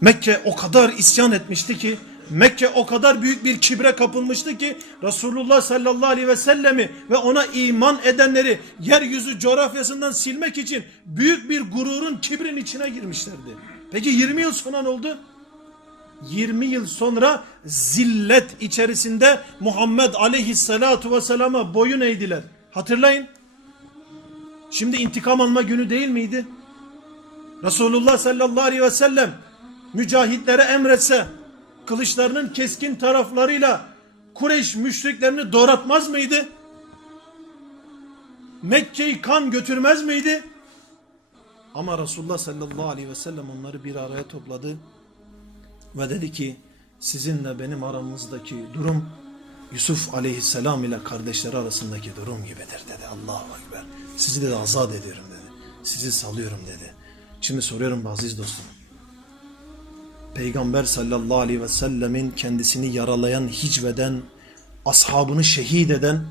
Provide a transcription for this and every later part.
Mekke o kadar isyan etmişti ki Mekke o kadar büyük bir kibre kapılmıştı ki Resulullah sallallahu aleyhi ve sellemi ve ona iman edenleri yeryüzü coğrafyasından silmek için büyük bir gururun kibrin içine girmişlerdi. Peki 20 yıl sonra ne oldu? 20 yıl sonra zillet içerisinde Muhammed aleyhissalatu vesselama boyun eğdiler. Hatırlayın. Şimdi intikam alma günü değil miydi? Resulullah sallallahu aleyhi ve sellem mücahitlere emretse kılıçlarının keskin taraflarıyla Kureyş müşriklerini doğratmaz mıydı? Mekke'yi kan götürmez miydi? Ama Resulullah sallallahu aleyhi ve sellem onları bir araya topladı ve dedi ki sizinle benim aramızdaki durum Yusuf aleyhisselam ile kardeşleri arasındaki durum gibidir dedi. Allahu Ekber. Sizi de azat ediyorum dedi. Sizi salıyorum dedi. Şimdi soruyorum aziz dostum. Peygamber sallallahu aleyhi ve sellemin kendisini yaralayan, hicveden, ashabını şehit eden,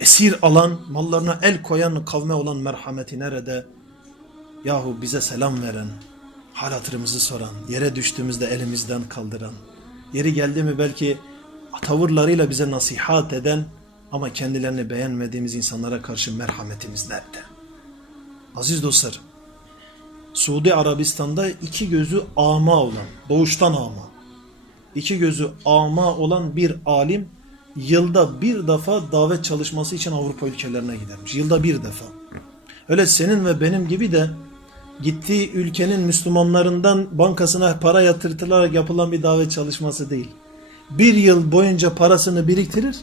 esir alan, mallarına el koyan kavme olan merhameti nerede? Yahu bize selam veren, hal hatırımızı soran, yere düştüğümüzde elimizden kaldıran, yeri geldi mi belki tavırlarıyla bize nasihat eden ama kendilerini beğenmediğimiz insanlara karşı merhametimiz nerede? Aziz dostlar, Suudi Arabistan'da iki gözü ama olan, doğuştan ama, iki gözü ama olan bir alim yılda bir defa davet çalışması için Avrupa ülkelerine gidermiş. Yılda bir defa. Öyle senin ve benim gibi de gittiği ülkenin Müslümanlarından bankasına para yatırtılarak yapılan bir davet çalışması değil. Bir yıl boyunca parasını biriktirir,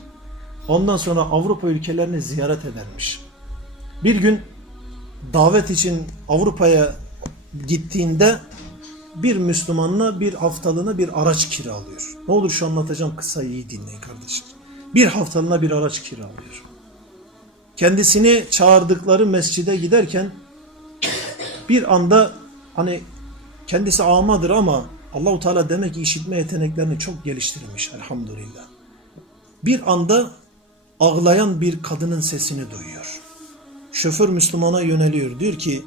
ondan sonra Avrupa ülkelerini ziyaret edermiş. Bir gün davet için Avrupa'ya gittiğinde bir Müslümanla bir haftalığına bir araç kiralıyor. Ne olur şu anlatacağım kısa iyi dinleyin kardeşler. Bir haftalığına bir araç kiralıyor. Kendisini çağırdıkları mescide giderken bir anda hani kendisi amadır ama Allahu Teala demek ki işitme yeteneklerini çok geliştirmiş elhamdülillah. Bir anda ağlayan bir kadının sesini duyuyor. Şoför Müslümana yöneliyor. Diyor ki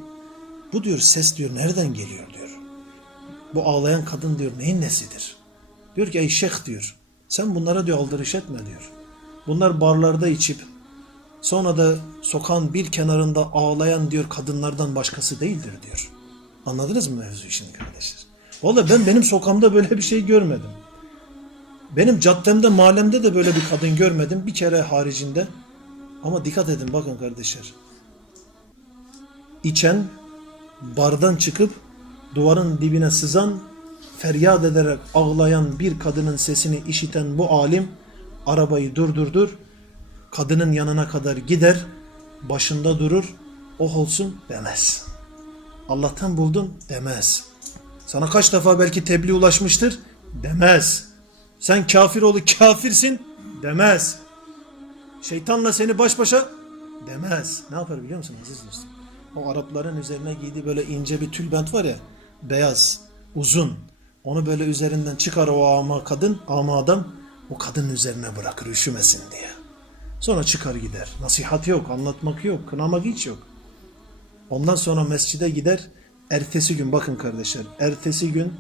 bu diyor ses diyor nereden geliyor diyor. Bu ağlayan kadın diyor neyin nesidir? Diyor ki ey şeyh diyor sen bunlara diyor aldırış etme diyor. Bunlar barlarda içip sonra da sokağın bir kenarında ağlayan diyor kadınlardan başkası değildir diyor. Anladınız mı mevzuyu şimdi kardeşler? Valla ben benim sokağımda böyle bir şey görmedim. Benim caddemde mahallemde de böyle bir kadın görmedim bir kere haricinde. Ama dikkat edin bakın kardeşler. İçen bardan çıkıp duvarın dibine sızan, feryat ederek ağlayan bir kadının sesini işiten bu alim arabayı durdurdur, kadının yanına kadar gider, başında durur, oh olsun demez. Allah'tan buldun demez. Sana kaç defa belki tebliğ ulaşmıştır demez. Sen kafir oğlu kafirsin demez. Şeytanla seni baş başa demez. Ne yapar biliyor musun aziz dostum? O Arapların üzerine giydiği böyle ince bir tülbent var ya, beyaz, uzun. Onu böyle üzerinden çıkar o ama kadın, ama adam o kadının üzerine bırakır üşümesin diye. Sonra çıkar gider. Nasihat yok, anlatmak yok, kınamak hiç yok. Ondan sonra mescide gider. Ertesi gün bakın kardeşler, ertesi gün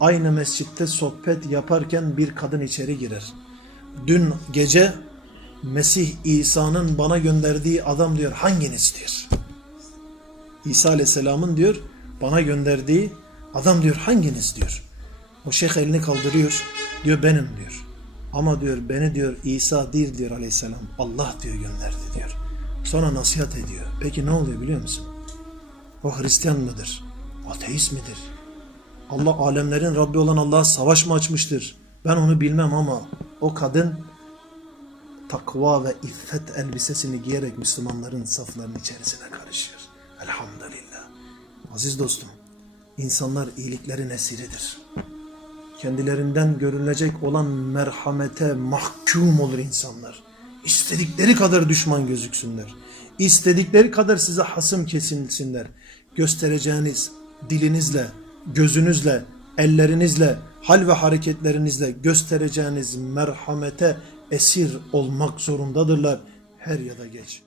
aynı mescitte sohbet yaparken bir kadın içeri girer. Dün gece Mesih İsa'nın bana gönderdiği adam diyor hanginiz diyor. İsa Aleyhisselam'ın diyor bana gönderdiği adam diyor hanginiz diyor. O şeyh elini kaldırıyor diyor benim diyor. Ama diyor beni diyor İsa değil diyor Aleyhisselam Allah diyor gönderdi diyor. Sonra nasihat ediyor. Peki ne oluyor biliyor musun? O Hristiyan mıdır? Ateist midir? Allah alemlerin Rabbi olan Allah'a savaş mı açmıştır? Ben onu bilmem ama o kadın takva ve iffet elbisesini giyerek Müslümanların saflarının içerisine karışıyor. Elhamdülillah. Aziz dostum, insanlar iyiliklerin esiridir. Kendilerinden görülecek olan merhamete mahkum olur insanlar. İstedikleri kadar düşman gözüksünler. İstedikleri kadar size hasım kesilsinler. Göstereceğiniz dilinizle, gözünüzle, ellerinizle, hal ve hareketlerinizle göstereceğiniz merhamete esir olmak zorundadırlar her ya da geç.